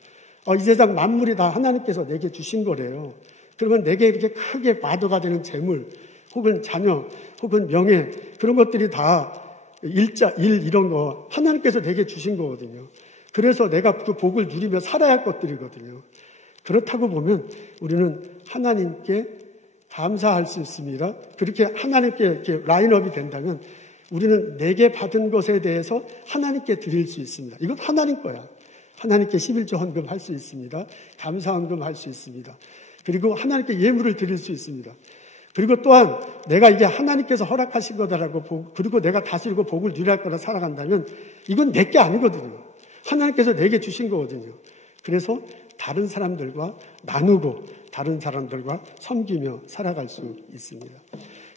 이 세상 만물이 다 하나님께서 내게 주신 거래요. 그러면 내게 이렇게 크게 마도가 되는 재물, 혹은 자녀, 혹은 명예, 그런 것들이 다 일 이런 거 하나님께서 내게 주신 거거든요. 그래서 내가 그 복을 누리며 살아야 할 것들이거든요. 그렇다고 보면 우리는 하나님께 감사할 수 있습니다. 그렇게 하나님께 이렇게 라인업이 된다면 우리는 내게 받은 것에 대해서 하나님께 드릴 수 있습니다. 이건 하나님 거야. 하나님께 11조 헌금 할 수 있습니다. 감사 헌금 할 수 있습니다. 그리고 하나님께 예물을 드릴 수 있습니다. 그리고 또한 내가 이게 하나님께서 허락하신 거다라고 그리고 내가 다스리고 복을 누려야 할 거라 살아간다면 이건 내 게 아니거든요. 하나님께서 내게 주신 거거든요. 그래서 다른 사람들과 나누고 다른 사람들과 섬기며 살아갈 수 있습니다.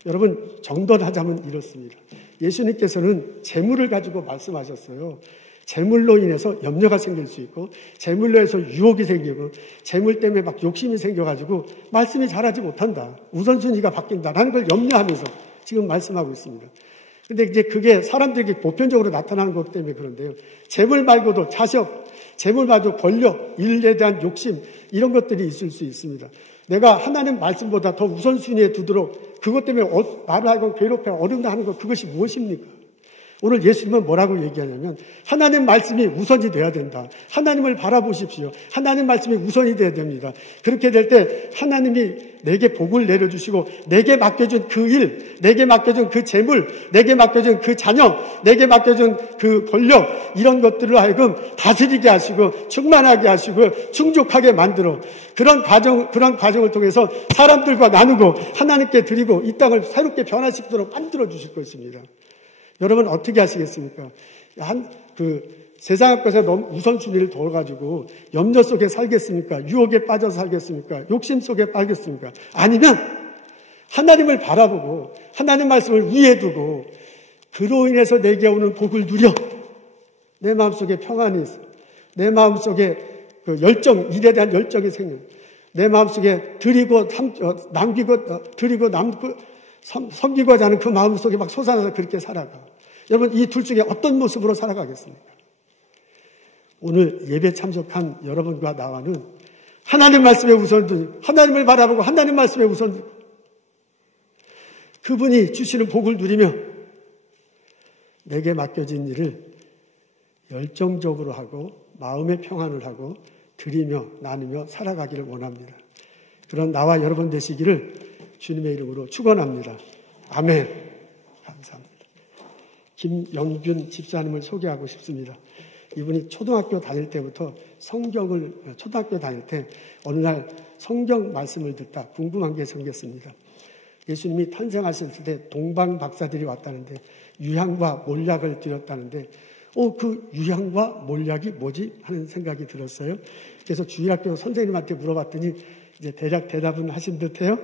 여러분, 정돈하자면 이렇습니다. 예수님께서는 재물을 가지고 말씀하셨어요. 재물로 인해서 염려가 생길 수 있고 재물로 해서 유혹이 생기고 재물 때문에 막 욕심이 생겨가지고 말씀이 잘하지 못한다. 우선순위가 바뀐다라는 걸 염려하면서 지금 말씀하고 있습니다. 근데 이제 그게 사람들에게 보편적으로 나타나는 것 때문에 그런데요. 재물 말고도 자석, 재물 말고 권력, 일에 대한 욕심 이런 것들이 있을 수 있습니다. 내가 하나님 말씀보다 더 우선순위에 두도록 그것 때문에 말을 하고 괴롭혀 어렵다 하는 것 그것이 무엇입니까? 오늘 예수님은 뭐라고 얘기하냐면 하나님 말씀이 우선이 돼야 된다. 하나님을 바라보십시오. 하나님 말씀이 우선이 돼야 됩니다. 그렇게 될 때 하나님이 내게 복을 내려주시고 내게 맡겨준 그 일, 내게 맡겨준 그 재물, 내게 맡겨준 그 자녀, 내게 맡겨준 그 권력 이런 것들을 하여금 다스리게 하시고 충만하게 하시고 충족하게 만들어 그런 과정을 통해서 사람들과 나누고 하나님께 드리고 이 땅을 새롭게 변화시키도록 만들어 주실 것입니다. 여러분 어떻게 하시겠습니까? 세상 앞에서 너무 우선순위를 둬가지고 염려 속에 살겠습니까? 유혹에 빠져서 살겠습니까? 욕심 속에 빠겠습니까? 아니면 하나님을 바라보고 하나님 말씀을 위에 두고 그로 인해서 내게 오는 복을 누려 내 마음속에 평안이 있어. 내 마음속에 그 열정, 일에 대한 열정이 생겨. 내 마음속에 섬기고자 하는 그 마음속에 막 솟아나서 그렇게 살아가. 여러분 이 둘 중에 어떤 모습으로 살아가겠습니까? 오늘 예배 참석한 여러분과 나와는 하나님 말씀에 우선을 두고 하나님을 바라보고 하나님 말씀에 우선을 두고 그분이 주시는 복을 누리며 내게 맡겨진 일을 열정적으로 하고 마음의 평안을 하고 드리며 나누며 살아가기를 원합니다. 그런 나와 여러분 되시기를 주님의 이름으로 축원합니다. 아멘. 감사합니다. 김영균 집사님을 소개하고 싶습니다. 이분이 초등학교 다닐 때부터 초등학교 다닐 때 어느 날 성경 말씀을 듣다 궁금한 게 생겼습니다. 예수님이 탄생하실 때 동방 박사들이 왔다는데 유향과 몰약을 드렸다는데 그 유향과 몰약이 뭐지? 하는 생각이 들었어요. 그래서 주일학교 선생님한테 물어봤더니 이제 대략 대답은 하신 듯해요.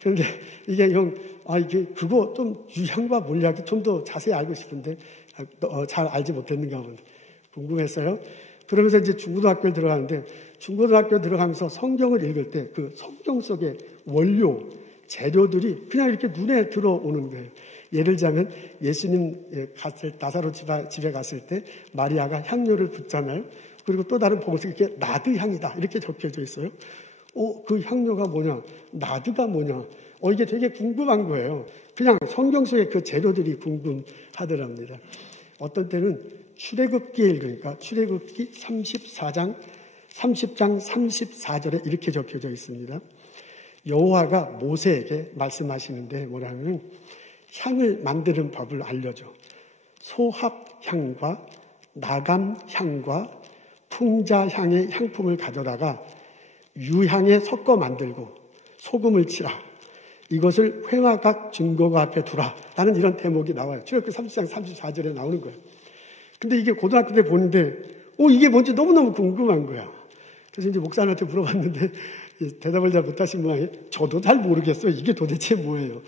그런데 이게 그거 좀 유향과 몰약이 좀 더 자세히 알고 싶은데 잘 알지 못했는가 보네. 궁금했어요. 그러면서 이제 중고등학교에 들어가는데 중고등학교 들어가면서 성경을 읽을 때 그 성경 속의 원료, 재료들이 그냥 이렇게 눈에 들어오는 거예요. 예를 들자면 예수님 나사로 집에 갔을 때 마리아가 향료를 붓잖아요. 그리고 또 다른 복음속에 이렇게 나드 향이다 이렇게 적혀져 있어요. 그 향료가 뭐냐? 나드가 뭐냐? 이게 되게 궁금한 거예요. 그냥 성경 속의 그 재료들이 궁금하더랍니다. 어떤 때는 출애굽기에 읽으니까 출애굽기 30장 34절에 이렇게 적혀져 있습니다. 여호와가 모세에게 말씀하시는데 뭐라면 향을 만드는 법을 알려줘. 소합향과 나감향과 풍자향의 향품을 가져다가 유향에 섞어 만들고 소금을 치라. 이것을 회화각 증거가 앞에 두라. 라는 이런 대목이 나와요. 출애굽기 30장 34절에 나오는 거예요. 근데 이게 고등학교 때 보는데 이게 뭔지 너무너무 궁금한 거야. 그래서 이제 목사님한테 물어봤는데 대답을 잘 못하신 모양에 저도 잘 모르겠어요. 이게 도대체 뭐예요?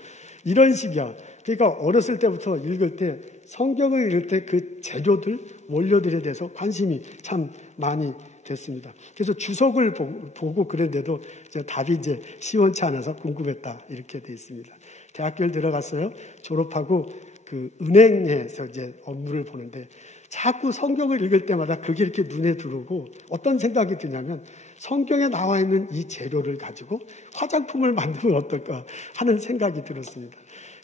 이런 식이야. 그러니까 어렸을 때부터 읽을 때 성경을 읽을 때 그 재료들, 원료들에 대해서 관심이 참 많이 됐습니다. 그래서 주석을 보고 그랬는데도 답이 이제 시원치 않아서 궁금했다 이렇게 돼 있습니다. 대학교를 들어갔어요. 졸업하고 그 은행에서 이제 업무를 보는데 자꾸 성경을 읽을 때마다 그게 이렇게 눈에 들어오고 어떤 생각이 드냐면 성경에 나와 있는 이 재료를 가지고 화장품을 만들면 어떨까 하는 생각이 들었습니다.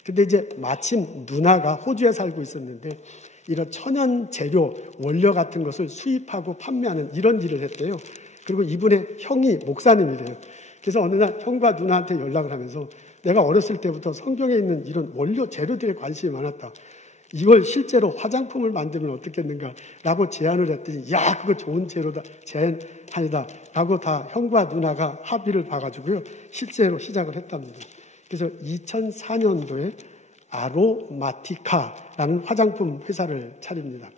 근데 이제 마침 누나가 호주에 살고 있었는데 이런 천연 재료, 원료 같은 것을 수입하고 판매하는 이런 일을 했대요. 그리고 이분의 형이 목사님이래요. 그래서 어느 날 형과 누나한테 연락을 하면서 내가 어렸을 때부터 성경에 있는 이런 원료, 재료들에 관심이 많았다. 이걸 실제로 화장품을 만들면 어떻겠는가라고 제안을 했더니 야 그거 좋은 재료다, 제안이다 라고 다 형과 누나가 합의를 봐가지고요. 실제로 시작을 했답니다. 그래서 2004년도에 아로마티카라는 화장품 회사를 차립니다.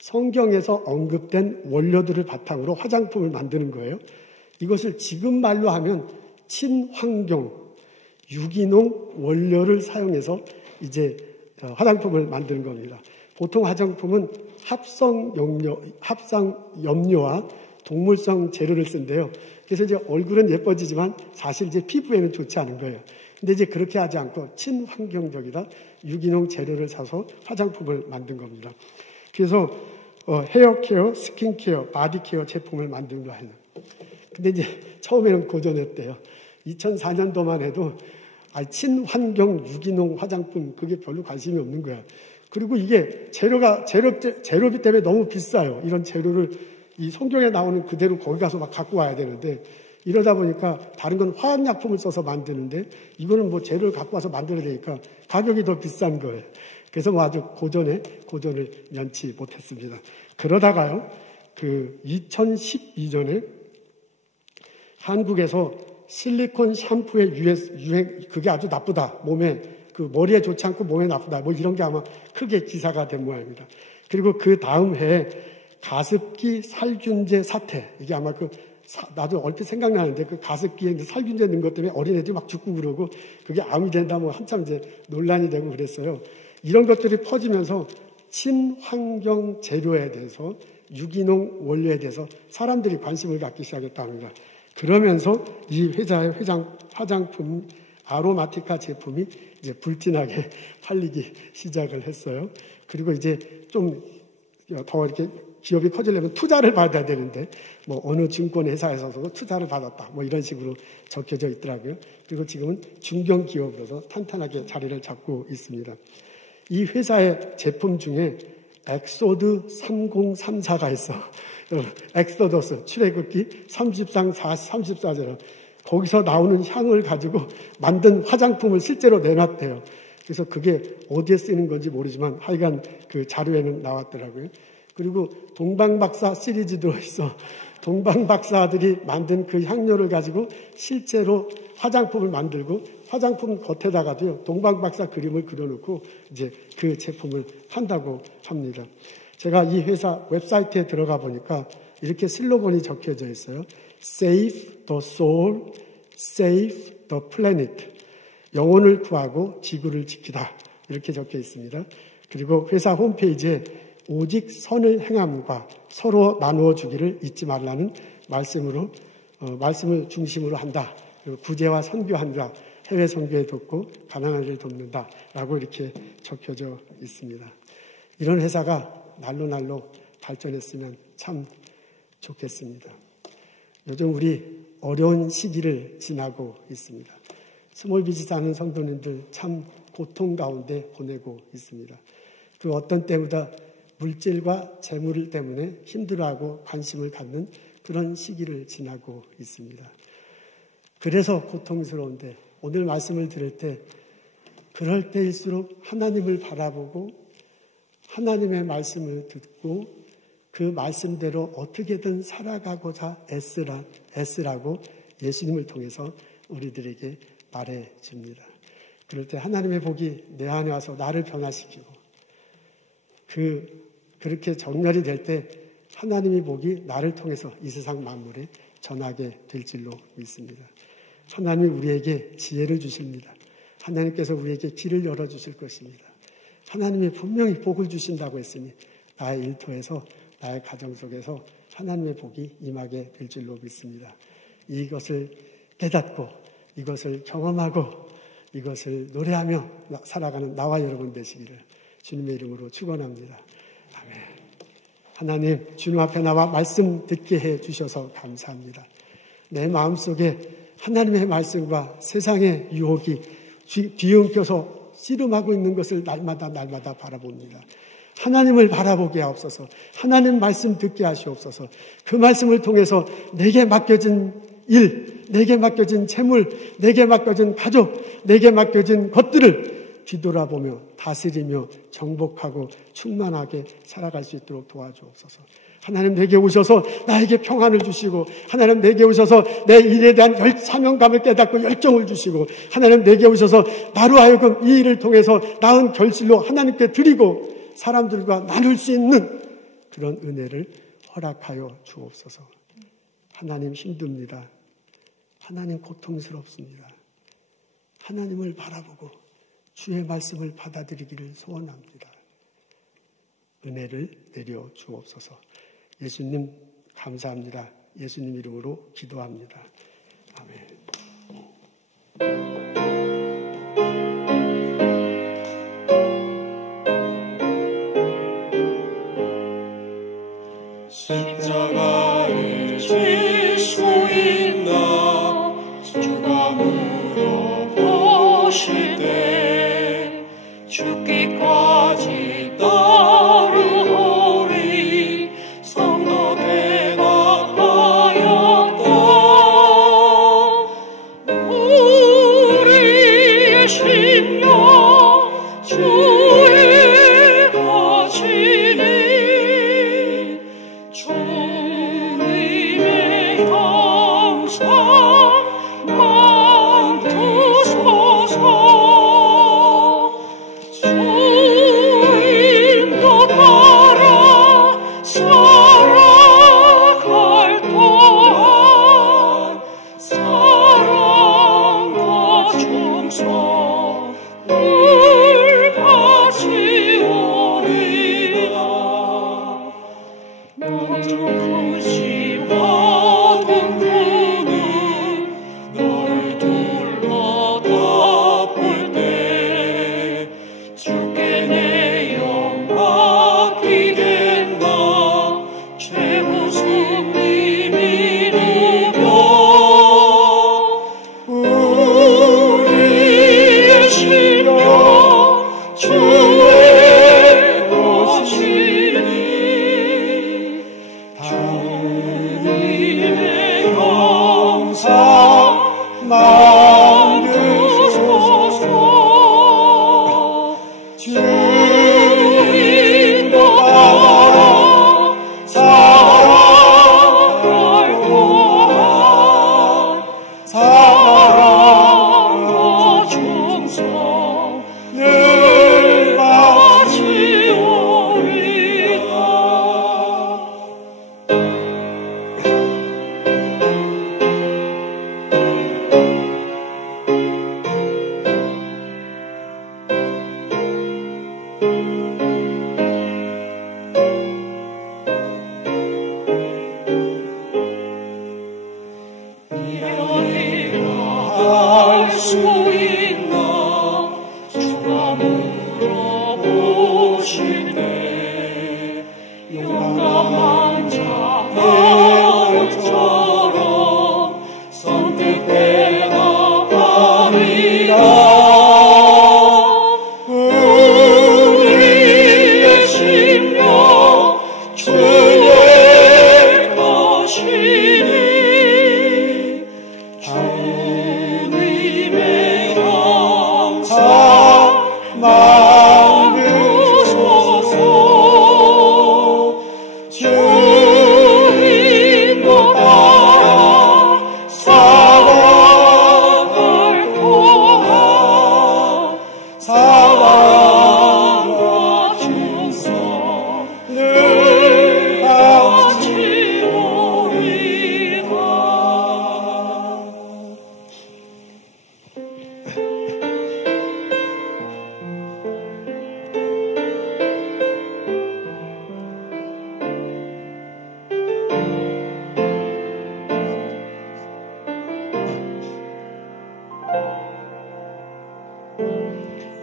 성경에서 언급된 원료들을 바탕으로 화장품을 만드는 거예요. 이것을 지금 말로 하면 친환경, 유기농 원료를 사용해서 이제 화장품을 만드는 겁니다. 보통 화장품은 합성염료와 동물성 재료를 쓴대요. 그래서 이제 얼굴은 예뻐지지만 사실 이제 피부에는 좋지 않은 거예요. 근데 이제 그렇게 하지 않고 친환경적이다 유기농 재료를 사서 화장품을 만든 겁니다. 그래서 헤어케어, 스킨케어, 바디케어 제품을 만든 거예요. 근데 이제 처음에는 고전했대요. 2004년도만 해도 친환경 유기농 화장품 그게 별로 관심이 없는 거야. 그리고 이게 재료비 때문에 너무 비싸요. 이런 재료를 이 성경에 나오는 그대로 거기 가서 막 갖고 와야 되는데 이러다 보니까 다른 건 화학약품을 써서 만드는데 이거는 뭐 재료를 갖고 와서 만들어야 되니까 가격이 더 비싼 거예요. 그래서 뭐 아주 고전을 면치 못했습니다. 그러다가요, 2012년에 한국에서 실리콘 샴푸의 유행, 그게 아주 나쁘다. 머리에 좋지 않고 몸에 나쁘다. 뭐 이런 게 아마 크게 기사가 된 모양입니다. 그리고 그 다음 해에 가습기 살균제 사태. 이게 아마 나도 얼핏 생각나는데 그 가습기에 살균제 넣은 것 때문에 어린애들이 막 죽고 그러고 그게 암이 된다 뭐 한참 이제 논란이 되고 그랬어요. 이런 것들이 퍼지면서 친환경 재료에 대해서 유기농 원료에 대해서 사람들이 관심을 갖기 시작했다 합니다. 그러면서 이 회사의 화장품 아로마티카 제품이 이제 불티나게 팔리기 시작을 했어요. 그리고 이제 좀 더 이렇게 기업이 커지려면 투자를 받아야 되는데 뭐 어느 증권회사에서도 투자를 받았다 뭐 이런 식으로 적혀져 있더라고요. 그리고 지금은 중견기업으로서 탄탄하게 자리를 잡고 있습니다. 이 회사의 제품 중에 엑소드 3034가 있어. 엑소더스 출애굽기 30장 34절 거기서 나오는 향을 가지고 만든 화장품을 실제로 내놨대요. 그래서 그게 어디에 쓰이는 건지 모르지만 하여간 그 자료에는 나왔더라고요. 그리고 동방박사 시리즈 들어있어. 동방박사들이 만든 그 향료를 가지고 실제로 화장품을 만들고 화장품 겉에다가도요 동방박사 그림을 그려놓고 이제 그 제품을 판다고 합니다. 제가 이 회사 웹사이트에 들어가 보니까 이렇게 슬로건이 적혀져 있어요. Save the soul, save the planet. 영혼을 구하고 지구를 지키다. 이렇게 적혀 있습니다. 그리고 회사 홈페이지에 오직 선을 행함과 서로 나누어 주기를 잊지 말라는 말씀을 중심으로 한다. 그리고 구제와 선교한다. 해외 선교에 돕고 가난한 이를 돕는다. 라고 이렇게 적혀져 있습니다. 이런 회사가 날로 발전했으면 참 좋겠습니다. 요즘 우리 어려운 시기를 지나고 있습니다. 스몰비지 사는 성도님들 참 고통 가운데 보내고 있습니다. 그 어떤 때보다 물질과 재물 때문에 힘들어하고 관심을 갖는 그런 시기를 지나고 있습니다. 그래서 고통스러운데 오늘 말씀을 들을 때 그럴 때일수록 하나님을 바라보고 하나님의 말씀을 듣고 그 말씀대로 어떻게든 살아가고자 애쓰라고 예수님을 통해서 우리들에게 말해줍니다. 그럴 때 하나님의 복이 내 안에 와서 나를 변화시키고 그렇게 정렬이 될 때 하나님의 복이 나를 통해서 이 세상 만물에 전하게 될 줄로 믿습니다. 하나님이 우리에게 지혜를 주십니다. 하나님께서 우리에게 길을 열어주실 것입니다. 하나님이 분명히 복을 주신다고 했으니 나의 일터에서 나의 가정 속에서 하나님의 복이 임하게 될 줄로 믿습니다. 이것을 깨닫고 이것을 경험하고 이것을 노래하며 살아가는 나와 여러분 되시기를 주님의 이름으로 축원합니다. 아멘. 하나님 주님 앞에 나와 말씀 듣게 해 주셔서 감사합니다. 내 마음속에 하나님의 말씀과 세상의 유혹이 뒤엉켜서 씨름하고 있는 것을 날마다 바라봅니다. 하나님을 바라보게 하옵소서. 하나님 말씀 듣게 하시옵소서. 그 말씀을 통해서 내게 맡겨진 일, 내게 맡겨진 재물, 내게 맡겨진 가족, 내게 맡겨진 것들을 뒤돌아보며 다스리며 정복하고 충만하게 살아갈 수 있도록 도와주옵소서. 하나님 내게 오셔서 나에게 평안을 주시고 하나님 내게 오셔서 내 일에 대한 사명감을 깨닫고 열정을 주시고 하나님 내게 오셔서 나로 하여금 이 일을 통해서 나은 결실로 하나님께 드리고 사람들과 나눌 수 있는 그런 은혜를 허락하여 주옵소서. 하나님 힘듭니다. 하나님 고통스럽습니다. 하나님을 바라보고 주의 말씀을 받아들이기를 소원합니다. 은혜를 내려 주옵소서. 예수님 감사합니다. 예수님 이름으로 기도합니다. 아멘. 십자가를 질 수 있나 주가 물어보실 때 죽기까지 따르오리 성도 대답하였다. 우리의 심령 주의 가지니 주님의 주님의 영상 만드소서. 주인도 따라 사랑할 동안 사랑과 충성 늘 바치오리다. 할 수 있나 주가 물어보시네. 용감한 자 다윗처럼 선택해 나가리라. 우리의 심령 주의 것이니 주님의 영상 만드소서. 주인도 따라 사랑할 동안 사랑과 충성 늘 바치오리다.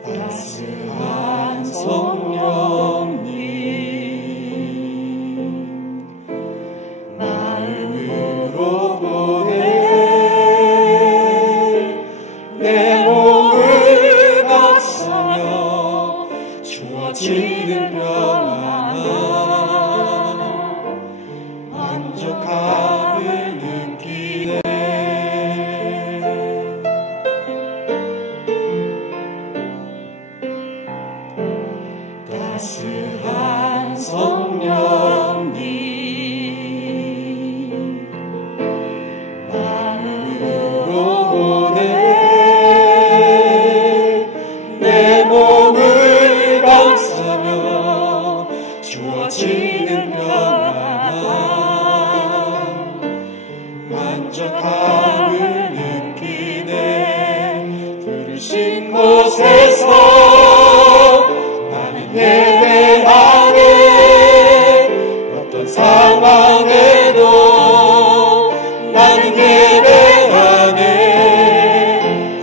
따스한 성령님 마음으로 보내 내 몸을 감싸며 주어지는 평안 만족함을 느끼네. 따스한 성령님 마음으로 보내 내 몸을 감싸며 주어지는 평안 만족함을 느끼네. 부르신 곳에서 예배하네. 어떤 상황에도 나는 예배하네.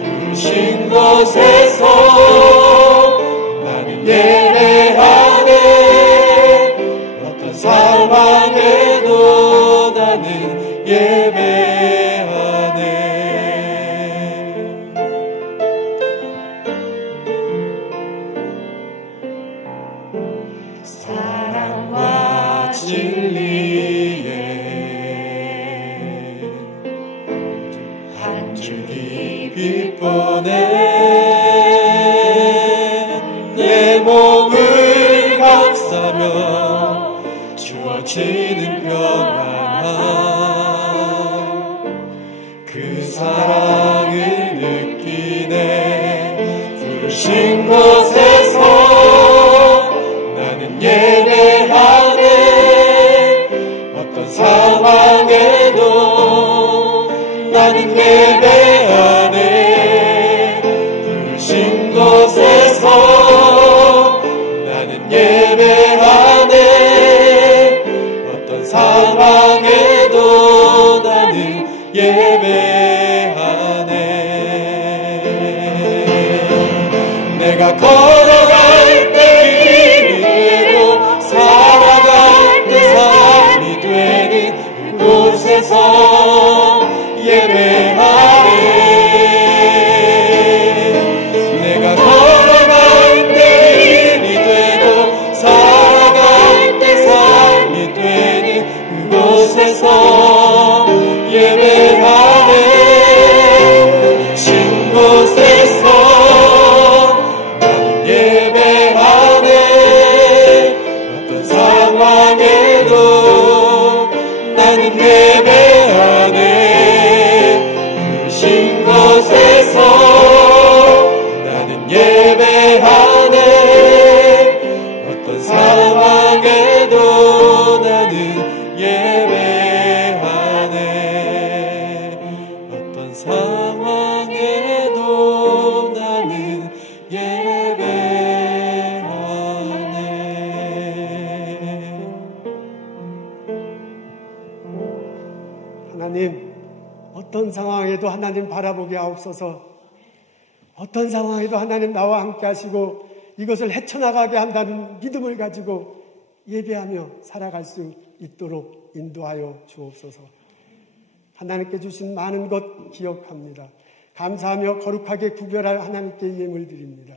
부르신 곳에서 나는 예배하네. 어떤 상황에도 나는 예배하네. 사랑과 진리에 한 줄기 빛 보내 내 몸을 감싸며 주어지는 평안 그 사랑을 느끼네. 부르신 곳에서 예배하네. 어떤 상황에도 나는 예배하네. 부르신 곳에서 나는 예배하네. 어떤 상황에도 나는 예배하네. 내가 걸어갈 때 길이 되고 살아갈 때 삶이 되는 그곳에서 예배하네. 내가 걸어갈 때 길이 되고 살아갈 때 삶이 되는 그곳 곳에서 예배하네 신 곳에서 나는 예배하네 어떤 상황에도 나는 예배하네 신 곳에서 나는 예배하네 어떤 상황에도 나는 예배하네 어떤 상황에도 나는 예배하네. 하나님, 어떤 상황에도 하나님 바라보게 하옵소서. 어떤 상황에도 하나님 나와 함께 하시고 이것을 헤쳐나가게 한다는 믿음을 가지고 예배하며 살아갈 수 있도록 인도하여 주옵소서. 하나님께 주신 많은 것 기억합니다. 감사하며 거룩하게 구별할 하나님께 예물 드립니다.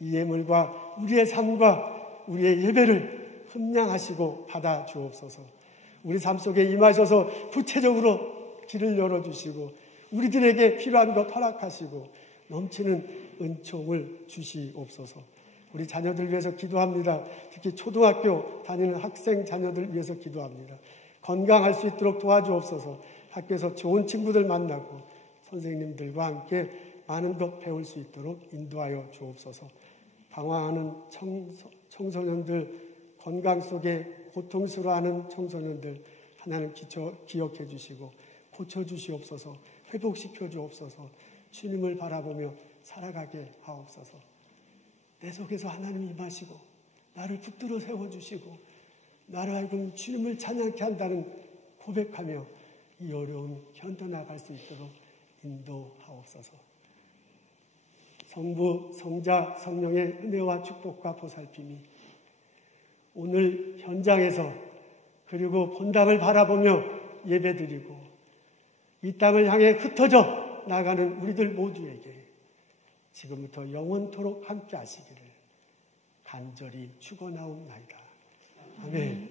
이 예물과 우리의 삶과 우리의 예배를 흠량하시고 받아 주옵소서. 우리 삶 속에 임하셔서 구체적으로 길을 열어주시고 우리들에게 필요한 것 허락하시고 넘치는 은총을 주시옵소서. 우리 자녀들 위해서 기도합니다. 특히 초등학교 다니는 학생 자녀들 위해서 기도합니다. 건강할 수 있도록 도와주옵소서. 학교에서 좋은 친구들 만나고 선생님들과 함께 많은 것 배울 수 있도록 인도하여 주옵소서. 방황하는 청소년들, 건강 속에 고통스러워하는 청소년들 하나님 기억해 주시고 고쳐주시옵소서. 회복시켜 주옵소서. 주님을 바라보며 살아가게 하옵소서. 내 속에서 하나님 임하시고 나를 붙들어 세워주시고 나를 하여금 주님을 찬양케 한다는 고백하며 이 어려움 견뎌나갈 수 있도록 인도하옵소서. 성부, 성자, 성령의 은혜와 축복과 보살핌이 오늘 현장에서 그리고 본당을 바라보며 예배드리고 이 땅을 향해 흩어져 나가는 우리들 모두에게 지금부터 영원토록 함께 하시기를 간절히 축원하옵나이다. 아멘.